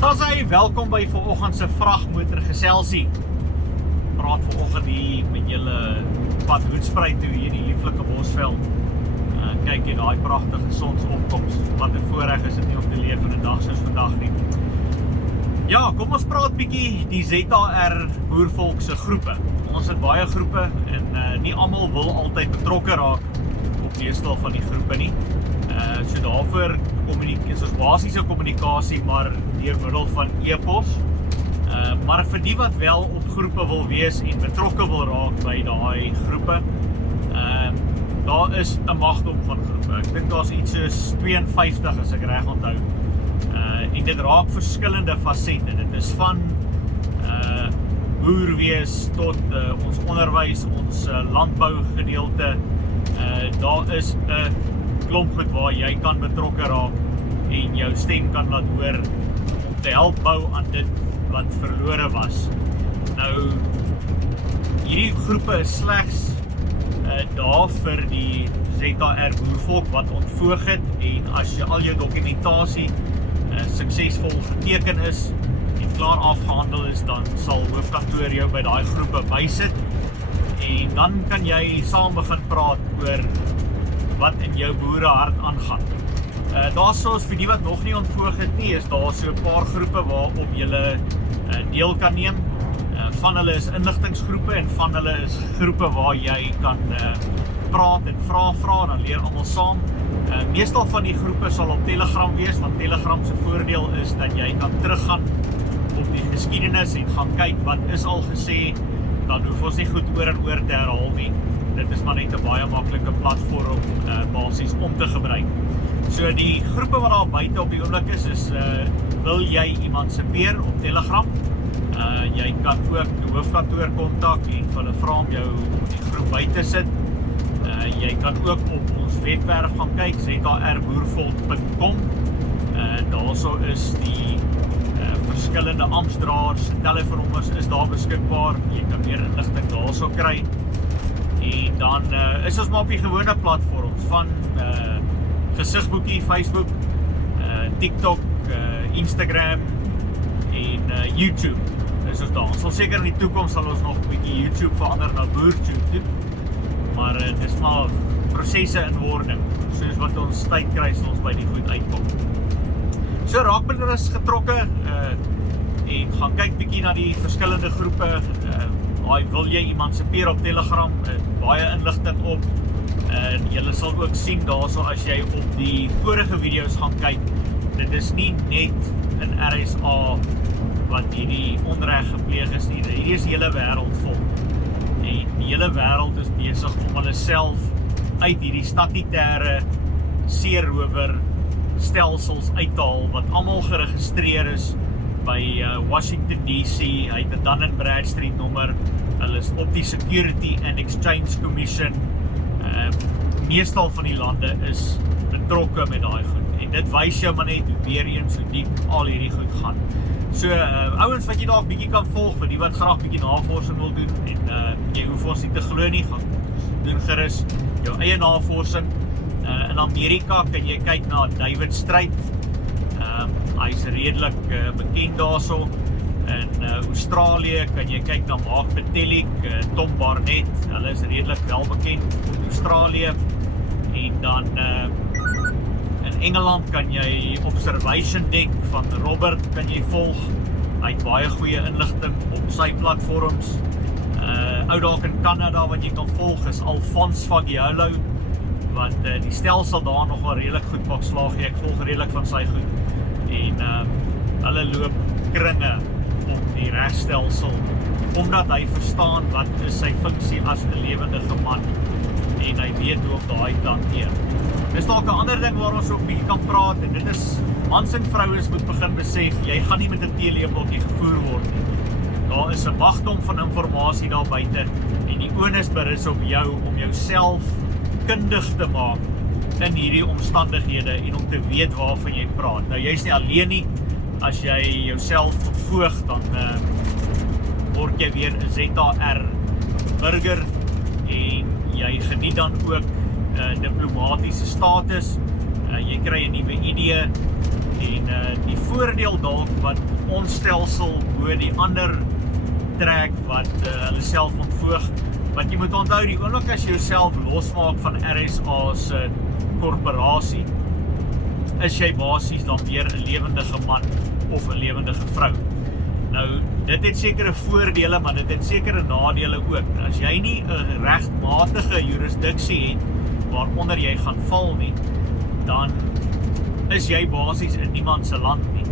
Daar's hy, welkom by vanoggend se vragmotor geselsie. Praat vanoggend hier met julle pad Hoedspruit toe hier in die lieflike Bosveld. Kyk jy daai pragtige sonsopkoms. Wat 'n voorreg is dit nie om te leef in 'n dag soos vandag nie. Ja, kom ons praat bietjie die ZR boervolk se groepe. Ons het baie groepe en nie almal wil altyd betrokke raak op meestal van die groepe nie. So daarvoor soos basiese kommunikasie, maar deur middel van e-pos. Maar vir die wat wel op groepe wil wees en betrokke wil raak by daai groepe, daar is 'n magdom van groepe. Ek dink daar's iets soos 52 as ek reg onthou. En dit raak verskillende fasette. Dit is van boer wees tot ons onderwys, ons landbou gedeelte. Daar is 'n klomp goed waar jy kan betrokke raak en jou stem kan laat hoor om te help bou aan dit wat verlore was. Nou, hierdie groepe is slegs daar vir die ZR boervolk wat ontvoeg het, en as jy al jou dokumentasie suksesvol geteken is en klaar afgehandel is, dan sal hoofkantoor jou by daai groepe bysit en dan kan jy saam begin praat oor wat in jou boerehart aangaan. Daar soos vir die wat nog nie ontvoeg het nie, is daar so 'n paar groepe waarop jy deel kan neem. Van hulle is inligtingsgroepe en van hulle is groepe waar jy kan praat en vra, dan leer almal saam. Meestal van die groepe sal op Telegram wees, want Telegram se voordeel is dat jy kan teruggaan op die geskiedenis en gaan kyk wat is al gesê, dan hoef ons nie goed oor en oor te herhaal nie. Dit is maar net 'n baie maklike platform basies om te gebruik. So die groepe wat daar buite op die oomblik is wil jy emancipeer op Telegram. Jy kan ook die hoofkantoor kontak en vir hulle vra om jou op die groep by te sit. Jy kan ook op ons webwerf gaan kyk, zrboervolk.com. Daarso is die verskillende amptdraers, telefoonnommers is daar beskikbaar. Jy kan meer inligting daarso kry. En dan is ons maar op die gewone platforms van gesigboekie, Facebook, TikTok, Instagram en YouTube. Dis ons daar. Ons sal seker in die toekoms sal ons nog 'n bietjie YouTube verander na BoerTube toe. Maar dit is maar prosesse in wording. Soos wat ons tyd kry, sal ons by die goed uitkom. So raak is getrokke en gaan kyk bietjie na die verskillende groepe. Wil jy emancipeer op Telegram, baie inligting op. En julle sal ook sien daarso as jy op die vorige video's gaan kyk, dit is nie net in RSA wat hierdie onreg gepleeg is nie. Hierdie is die hele wêreld vol. En die hele wêreld is besig om hulle self uit hierdie statutêre seerower stelsels uithaal wat almal geregistreer is by Washington DC. Hy het 'n Dun & Bradstreet nommer. Hulle is op die Security and Exchange Commission. Meestal van die lande is betrokke met daai goed. En dit wys jou maar net weer eens hoe diep al hierdie goed gaan. So ouens wat jy dalk bietjie kan volg, vir die wat graag bietjie navorsing wil doen en jy hoef ons nie te glo nie, gaan doen gerus jou eie navorsing. In Amerika kan jy kyk na David Streit. Hy's redelik bekend daarso. In Australië kan jy kyk na Mark Petelik, Tom Barnett. Hulle is redelik wel bekend in Australië. En dan in Engeland kan jy Observation Deck van Robert kan jy volg. Hy het baie goeie inligting op sy platforms. Ou dalk in Canada wat jy kan volg is Alphonse Fagiolo, want die stelsel daar nogal redelik goed pak slaag. Ek volg redelik van sy goed. En hulle loop kringe op die regstelsel, omdat hy verstaan wat is sy funksie as 'n lewendige man en hy weet hoe om daai te hanteer. Dis dalk 'n ander ding waar ons ook bietjie kan praat, en dit is mans en vrouens moet begin besef, jy gaan nie met 'n teelepeltjie gevoer word nie. Daar is 'n magdom van inligting daar buite en die onus berus op jou om jouself kundig te maak in hierdie omstandighede en om te weet waarvan jy praat. Nou jy's nie alleen nie. As jy jouself vervoeg, dan word jy weer 'n ZR burger en jy geniet dan ook diplomatiese status. Jy kry 'n nuwe ID en die voor- en voordeel dalk wat ons stelsel bo die ander trek wat hulle self ontvoeg. Want jy moet onthou, die oomblik as jy jouself losmaak van RSA se korporasie, is jy basies dan weer 'n lewendige man of 'n lewendige vrou. Nou, dit het sekere voordele, maar dit het sekere nadele ook. As jy nie 'n regmatige jurisdiksie het waaronder jy gaan val nie, dan is jy basies in niemand se land nie.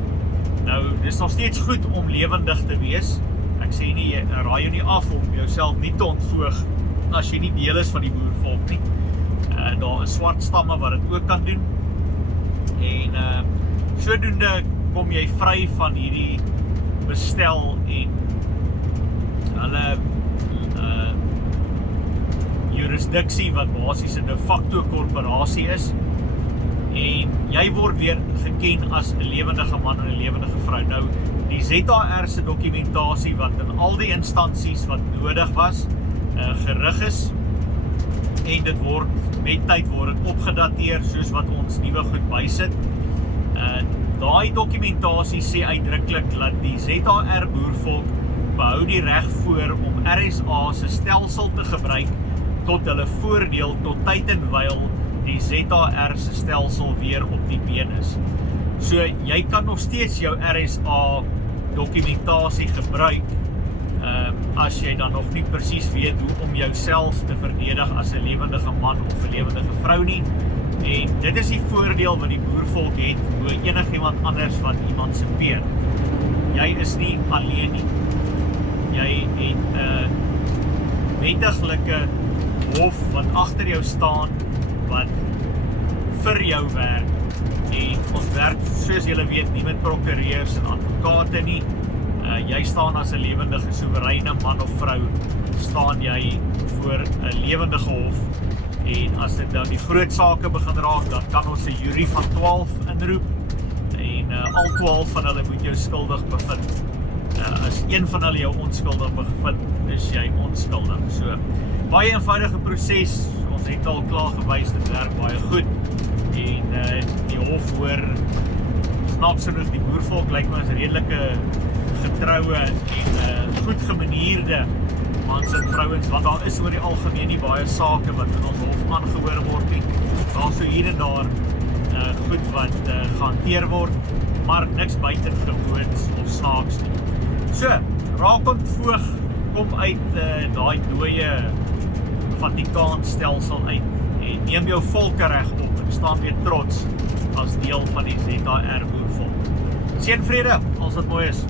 Nou, dis nog steeds goed om lewendig te wees. Ek sê nie, raai jou nie af om jouself nie te ontvoeg as jy nie deel is van die boervolk nie. Daar is swart stamme wat dit ook kan doen. En sodoende kom jy vry van hierdie bestel en hulle jurisdiksie wat basies 'n de facto korporasie is, en jy word weer geken as 'n lewendige man en 'n lewendige vrou. Nou, die ZAR se dokumentasie wat in al die instansies wat nodig was, gerig is, en dit word met tyd word dit opgedateer soos wat ons nuwe goed bysit. Daai dokumentasie sê uitdruklik dat die ZAR boervolk behou die reg voor om RSA se stelsel te gebruik tot hulle voordeel tot tyd en wyl die ZAR se stelsel weer op die been is. So jy kan nog steeds jou RSA dokumentasie gebruik as jy dan nog nie presies weet hoe om jouself te verdedig as 'n lewendige man of 'n lewendige vrou nie. En dit is die voordeel wat die boervolk het bo enigiemand anders wat emansipeer. Jy is nie alleen nie. Jy het 'n wettiglike hof wat agter jou staan wat vir jou werk. En ons werk, soos julle weet, nie met prokureurs en advokate nie. Jy staan as 'n lewendige soewereine man of vrou, staan jy voor 'n lewendige hof. En as dit dan die groot sake begin raak, dan kan ons 'n jury van 12 inroep. En al 12 van hulle moet jou skuldig bevind. As een van hulle jou onskuldig bevind, is jy onskuldig. So, baie eenvoudige proses. Ons het al klaar gewys, dit werk baie goed. En die hof hoor, snaaks genoeg, die boervolk lyk my as redelike getroue en goed gemanierde mans en vrouens, want daar is oor die algemeen nie baie sake wat in ons hof aangehoor word nie. Daar so hier en daar goed wat gehanteer word, maar niks buitengewoons of snaaks nie. So, raak ontvoeg, kom uit daai dooie Vatikaanstelsel uit en neem jou volkereg op en staan weer trots as deel van die ZAR boervolk. Seën vrede, als dit mooi is.